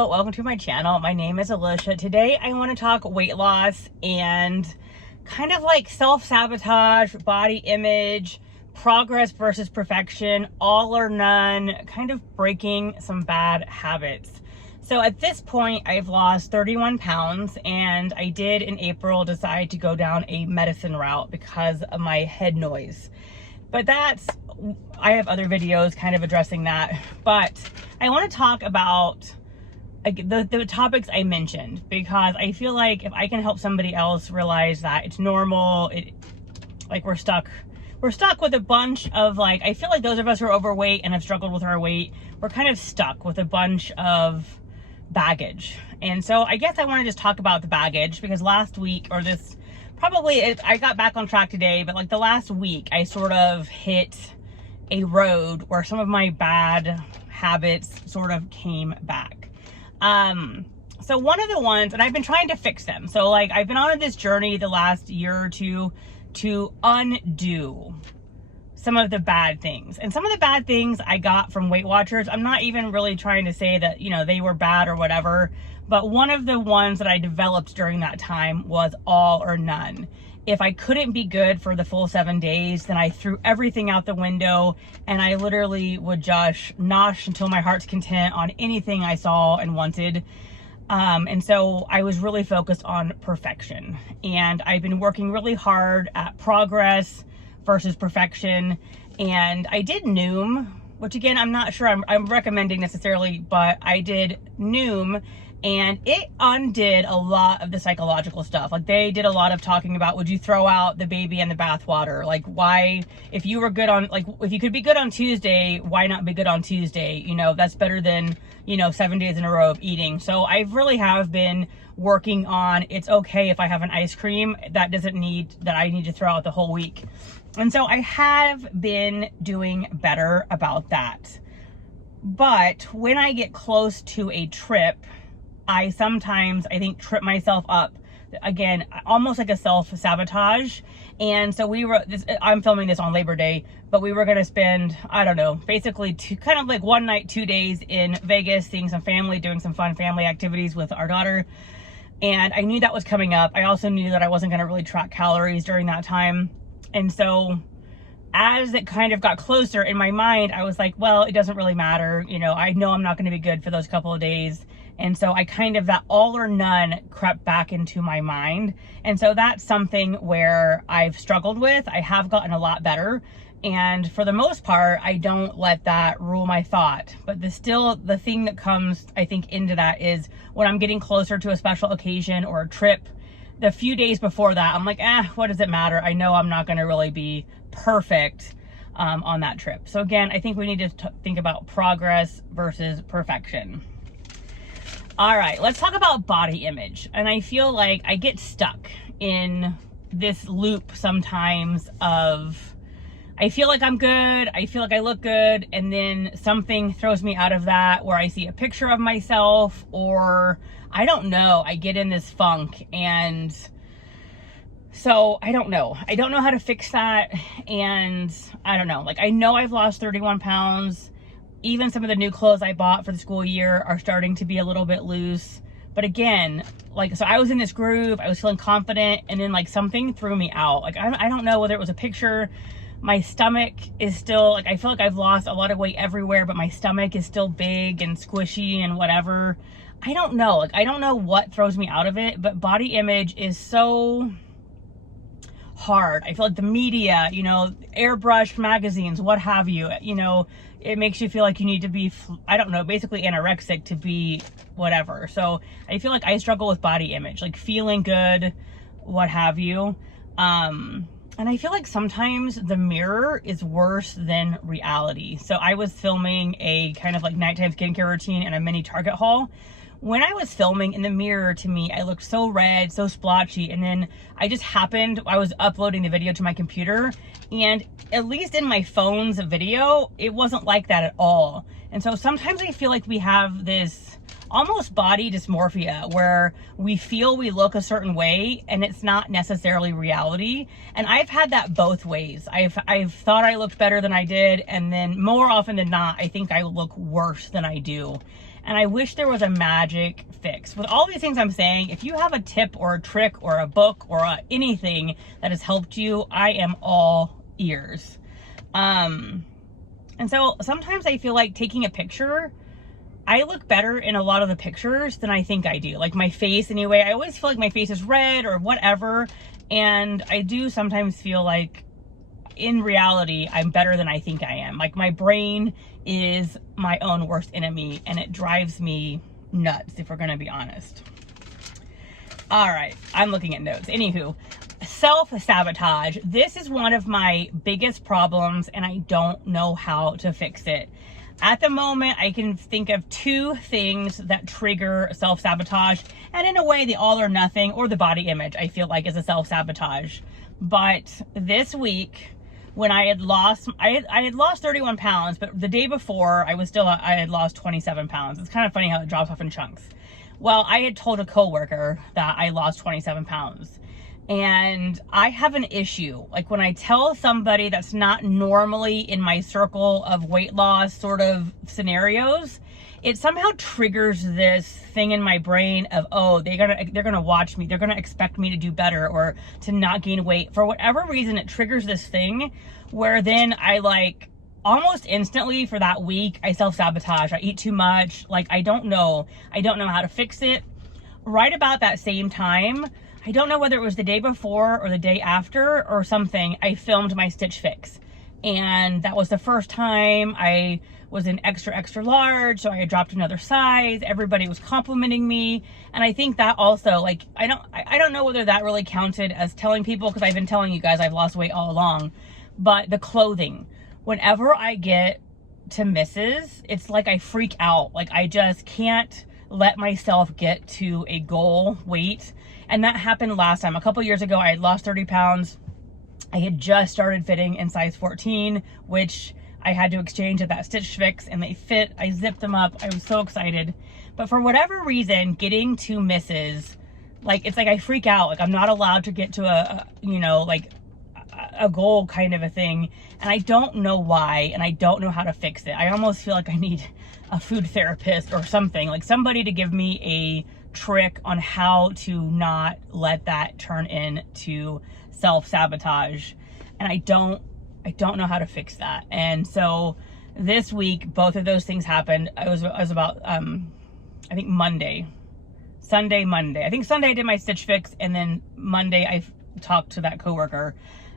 Hello, welcome to my channel. My name is Alicia. Today I want to talk weight loss and kind of like self-sabotage, body image, progress versus perfection, all or none, kind of breaking some bad habits. So at this point, I've lost 31 pounds and I did in April decide to go down a medicine route because of my head noise. But I have other videos kind of addressing that. But I want to talk about the topics I mentioned, because I feel like if I can help somebody else realize that it's normal, we're stuck with a bunch of I feel like those of us who are overweight and have struggled with our weight, we're kind of stuck with a bunch of baggage. And so I guess I want to just talk about the baggage, because last week, or this I got back on track today, but the last week I sort of hit a road where some of my bad habits sort of came back. So one of the ones, and I've been trying to fix them. So I've been on this journey the last year or two to undo some of the bad things. And some of the bad things I got from Weight Watchers. I'm not even really trying to say that, they were bad or whatever, but one of the ones that I developed during that time was all or none. If I couldn't be good for the full 7 days, then I threw everything out the window and I literally would just nosh until my heart's content on anything I saw and wanted. And so I was really focused on perfection, and I've been working really hard at progress versus perfection. And I did Noom, which again, I'm not sure I'm recommending necessarily, but I did Noom, and it undid a lot of the psychological stuff. They did a lot of talking about, would you throw out the baby and the bathwater? Why, if you were good on, if you could be good on Tuesday, why not be good on Tuesday? That's better than, 7 days in a row of eating. So I really have been working on, it's okay if I have an ice cream, that doesn't need, that I need to throw out the whole week. And so I have been doing better about that. But when I get close to a trip, I sometimes, I think, trip myself up. Again, almost like a self-sabotage. And so I'm filming this on Labor Day, but we were going to spend, I don't know, basically kind of 1 night, 2 days in Vegas, seeing some family, doing some fun family activities with our daughter. And I knew that was coming up. I also knew that I wasn't going to really track calories during that time. And so as it kind of got closer in my mind, I was like, well, it doesn't really matter. I know I'm not going to be good for those couple of days. And so I kind of, that all or none crept back into my mind. And so that's something where I've struggled with. I have gotten a lot better. And for the most part, I don't let that rule my thought. But the thing that comes, I think, into that is when I'm getting closer to a special occasion or a trip, the few days before that, I'm like, what does it matter? I know I'm not going to really be perfect on that trip. So again, I think we need to think about progress versus perfection. All right, let's talk about body image. And I feel like I get stuck in this loop sometimes of, I feel like I'm good, I feel like I look good, and then something throws me out of that, where I see a picture of myself, or I don't know, I get in this funk. And so I don't know how to fix that. And I don't know, I know I've lost 31 pounds. Even some of the new clothes I bought for the school year are starting to be a little bit loose. But again, so I was in this groove, I was feeling confident, and then something threw me out. I don't know whether it was a picture. My stomach is still, I feel like I've lost a lot of weight everywhere, but my stomach is still big and squishy and whatever. I don't know. I don't know what throws me out of it, but body image is so hard. I feel like the media, airbrush magazines, what have you, it makes you feel like you need to be, I don't know, basically anorexic to be whatever. So I feel like I struggle with body image, feeling good, what have you. And I feel like sometimes the mirror is worse than reality. So I was filming a kind of nighttime skincare routine in a mini Target haul. When I was filming, in the mirror, to me, I looked so red, so splotchy. And then I was uploading the video to my computer, and at least in my phone's video, it wasn't like that at all. And so sometimes I feel like we have this almost body dysmorphia, where we feel we look a certain way and it's not necessarily reality. And I've had that both ways. I've thought I looked better than I did, and then more often than not, I think I look worse than I do. And I wish there was a magic fix. With all these things I'm saying, if you have a tip or a trick or a book or anything that has helped you, I am all ears. And so sometimes I feel like taking a picture, I look better in a lot of the pictures than I think I do. Like my face anyway, I always feel like my face is red or whatever. And I do sometimes feel like in reality, I'm better than I think I am. Like my brain is my own worst enemy and it drives me nuts, if we're gonna be honest. All right, I'm looking at notes. Anywho, self-sabotage. This is one of my biggest problems and I don't know how to fix it. At the moment, I can think of 2 things that trigger self-sabotage, and in a way, the all or nothing or the body image, I feel like, is a self-sabotage. But this week, when I had lost 31 pounds, but the day before, I had lost 27 pounds. It's kind of funny how it drops off in chunks. Well, I had told a coworker that I lost 27 pounds. And I have an issue. Like when I tell somebody that's not normally in my circle of weight loss sort of scenarios, it somehow triggers this thing in my brain of, oh, they're gonna watch me. They're gonna expect me to do better or to not gain weight. For whatever reason, it triggers this thing where then I like almost instantly for that week, I self-sabotage. I eat too much. Like, I don't know how to fix it. Right about that same time, I don't know whether it was the day before or the day after or something, I filmed my Stitch Fix. And that was the first time I was in extra, extra large. So I had dropped another size. Everybody was complimenting me. And I think that also, like, I don't know whether that really counted as telling people, because I've been telling you guys I've lost weight all along. But the clothing, whenever I get to misses, it's like I freak out. Like I just can't let myself get to a goal weight. And that happened last time. A couple years ago, I had lost 30 pounds. I had just started fitting in size 14, which I had to exchange at that Stitch Fix, and they fit. I zipped them up. I was so excited. But for whatever reason, getting to misses, like, it's like I freak out. Like I'm not allowed to get to a goal kind of a thing. And I don't know why, and I don't know how to fix it. I almost feel like I need a food therapist or something, like somebody to give me a trick on how to not let that turn into self-sabotage. And I don't know how to fix that. And so this week, both of those things happened. I was about, I think Sunday, Monday. I think Sunday I did my Stitch Fix, and then Monday I talked to that coworker,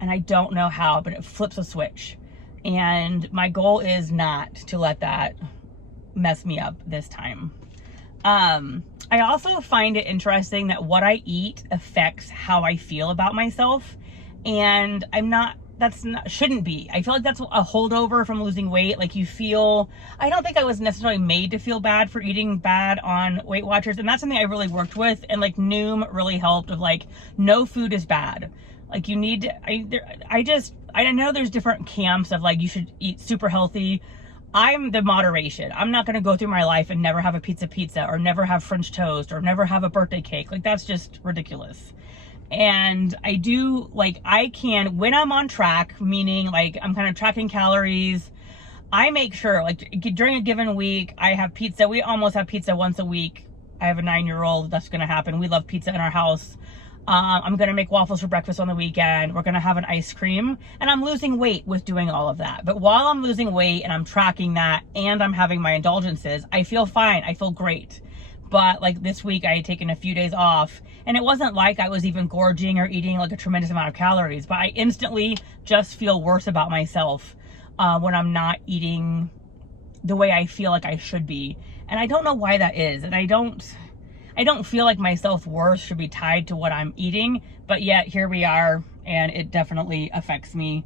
and I don't know how, but it flips a switch. And my goal is not to let that mess me up this time. I also find it interesting that what I eat affects how I feel about myself. And shouldn't be. I feel like that's a holdover from losing weight. Like I don't think I was necessarily made to feel bad for eating bad on Weight Watchers. And that's something I really worked with. And like Noom really helped of like, no food is bad. Like you need to, I know there's different camps of like, you should eat super healthy. I'm the moderation. I'm not going to go through my life and never have a pizza or never have French toast or never have a birthday cake. Like that's just ridiculous. And I do, like, I can, when I'm on track, meaning like I'm kind of tracking calories, I make sure like during a given week, I have pizza. We almost have pizza once a week. I have a 9-year-old. That's going to happen. We love pizza in our house. I'm going to make waffles for breakfast on the weekend. We're going to have an ice cream, and I'm losing weight with doing all of that. But while I'm losing weight and I'm tracking that and I'm having my indulgences, I feel fine. I feel great. But like this week I had taken a few days off, and it wasn't like I was even gorging or eating like a tremendous amount of calories, but I instantly just feel worse about myself when I'm not eating the way I feel like I should be. And I don't know why that is. And I don't feel like my self-worth should be tied to what I'm eating, but yet here we are, and it definitely affects me.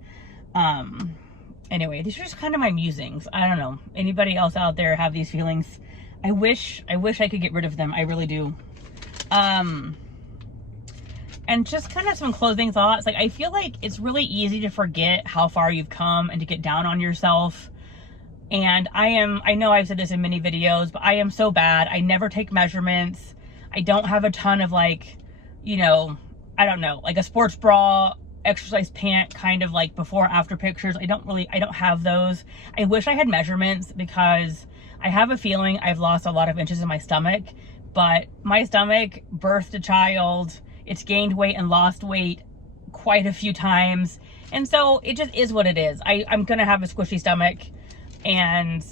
Anyway, these are just kind of my musings. I don't know. Anybody else out there have these feelings? I wish I could get rid of them. I really do. And just kind of some closing thoughts. Like, I feel like it's really easy to forget how far you've come and to get down on yourself. And I know I've said this in many videos, but I am so bad. I never take measurements. I don't have a ton of like, I don't know, like a sports bra, exercise pant kind of like before after pictures. I don't have those. I wish I had measurements because I have a feeling I've lost a lot of inches in my stomach, but my stomach birthed a child. It's gained weight and lost weight quite a few times. And so it just is what it is. I'm going to have a squishy stomach, and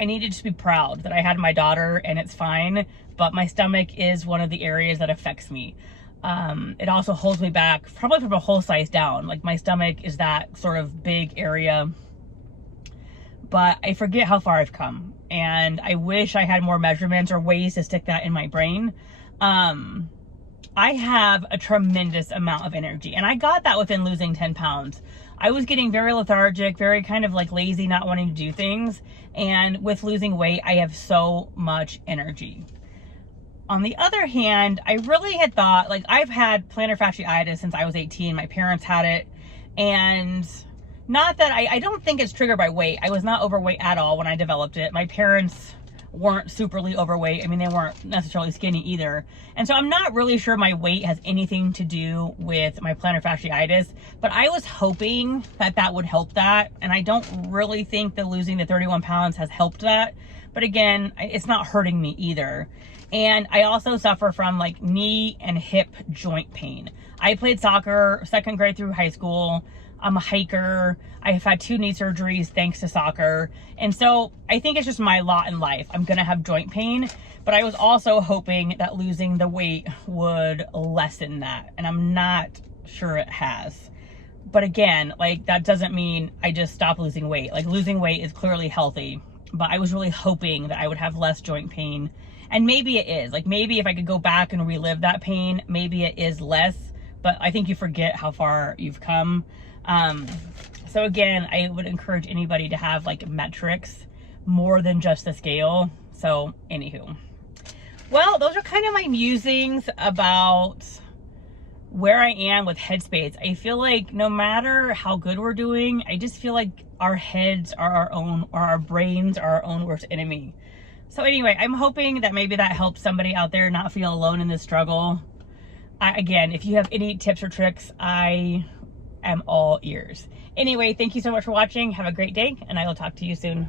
I need to just be proud that I had my daughter and it's fine. But my stomach is one of the areas that affects me. It also holds me back probably from a whole size down. Like my stomach is that sort of big area, but I forget how far I've come, and I wish I had more measurements or ways to stick that in my brain. I have a tremendous amount of energy, and I got that within losing 10 pounds. I was getting very lethargic, very kind of like lazy, not wanting to do things. And with losing weight, I have so much energy. On the other hand, I really had thought, like, I've had plantar fasciitis since I was 18. My parents had it. And not that I don't think it's triggered by weight. I was not overweight at all when I developed it. My parents weren't superly overweight. I mean, they weren't necessarily skinny either. And so I'm not really sure my weight has anything to do with my plantar fasciitis, but I was hoping that that would help that. And I don't really think that losing the 31 pounds has helped that. But again, it's not hurting me either. And I also suffer from like knee and hip joint pain. I played soccer 2nd grade through high school. I'm a hiker. I have had 2 knee surgeries thanks to soccer. And so I think it's just my lot in life. I'm gonna have joint pain, but I was also hoping that losing the weight would lessen that. And I'm not sure it has. But again, like that doesn't mean I just stop losing weight. Like losing weight is clearly healthy, but I was really hoping that I would have less joint pain. And maybe it is. Like maybe if I could go back and relive that pain, maybe it is less, but I think you forget how far you've come. So again, I would encourage anybody to have like metrics more than just the scale. So anywho, well, those are kind of my musings about where I am with headspace. I feel like no matter how good we're doing, I just feel like our heads are our brains are our own worst enemy. So anyway, I'm hoping that maybe that helps somebody out there not feel alone in this struggle. Again, if you have any tips or tricks, I am all ears. Anyway, thank you so much for watching. Have a great day, and I will talk to you soon.